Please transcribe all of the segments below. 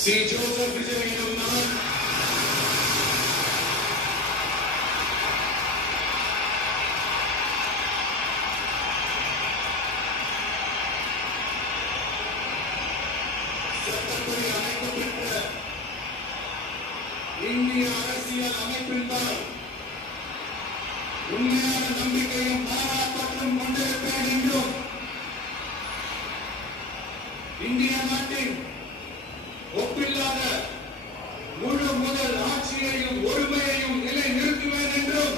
C Joseph Vijay எனும் நான் சட்டப்படி அமைக்கப்பட்ட இந்திய அரசியல் அமைப்பில்தான் உண்மையான நம்பிக்கையும் பாராட்டப்பட்டும் கொண்டிருப்பேன் என்றும் இந்திய நாட்டின் ஒப்பில்லாத முழு முதல் ஆட்சியையும் ஒருமையையும் நிலை நிறுத்துவேன் என்றும்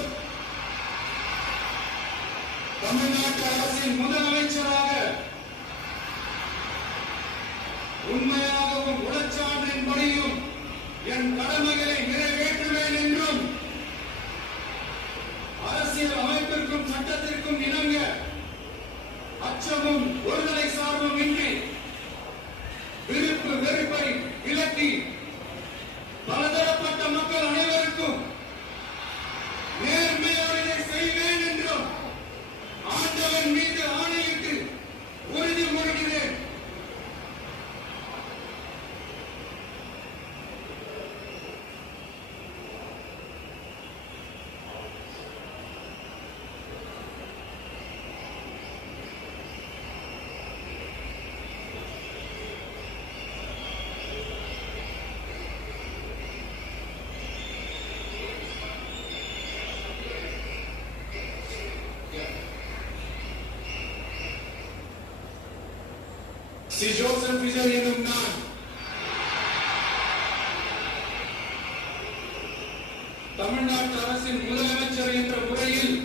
தமிழ்நாட்டு அரசின் முதலமைச்சராக உண்மையாகவும் உளச்சான்றின்படியும் என் கடமைகளை நிறைவேற்றுவேன் என்றும் அரசியல் அமைப்பிற்கும் சட்டத்திற்கும் இணங்க அச்சமும் ஒருதலை சார்பும் இன்றி விருப்பு வெறுப்பை விலக்கி பலதரப்பட்ட மக்கள் அனைவருக்கும் நேர்மையானதை செய்வேன் என்றும் ஆண்டவன் மீது ஆணையிட்டு உறுதிமொழிகிறேன். சி ஜோசப் விஜய் எனும் நான் தமிழ்நாட்டு அரசின் முதலமைச்சர் என்ற முறையில்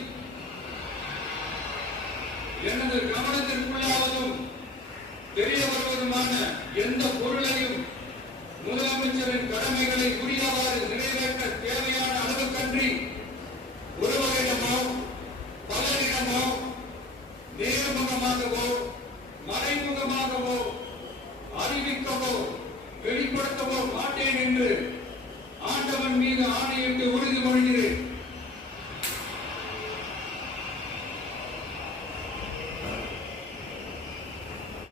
எனது கவனத்திற்குள்ளாவதும் தெரிய வருவதுமான எந்த பொருளையும் முதலமைச்சரின் கடமைகளை உரியவாறு நிறைவேற்ற தேவையான அளவுக்கன்றி ஒருவரிடமோ பலரிடமோ நேர்முகமாகவோ மறைமுகமாகவோ அறிவிக்கவோ வெளிப்படுத்தவோ மாட்டேன் என்று ஆண்டவன் மீது ஆணையிட்டு